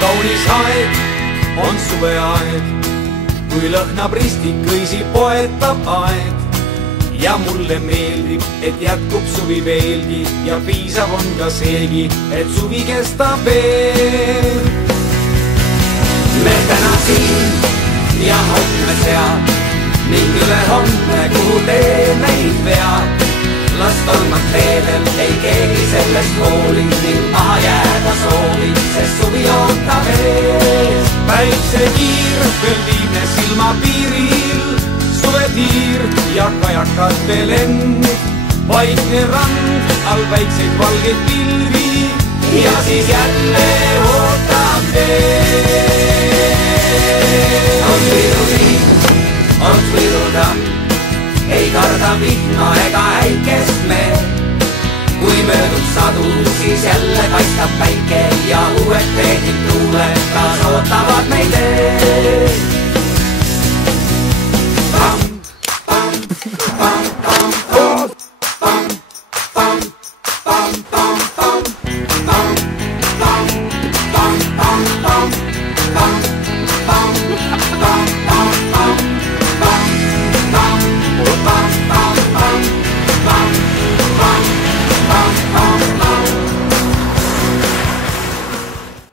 kaunis aeg on suveaeg, kui lõhnab ristikõisi poetab aed. Ja mulle meeldib, et jätkub suvi veelgi ja piisav on ka seegi, et suvi kestab veel. Me täna siin ja homme seal ning ülehomme, kuhu tee meid veab. Las tolmad teedel ei keegi sellest hooli ning maha jääda soovi, sest suvi ootab ees. Päiksekiir veel viimne silmapiiril, suvetiir ja kajakate lend. Vaikne rand all väikseid valgeid pilvi ja siis jälle ootab veel. On sõidu siin, on sõidu tamm, ei karda vihma ega äikest me. Kui möödub sadu, siis jälle paistab päike ja uued peetid tuule taas ootavad meid ees.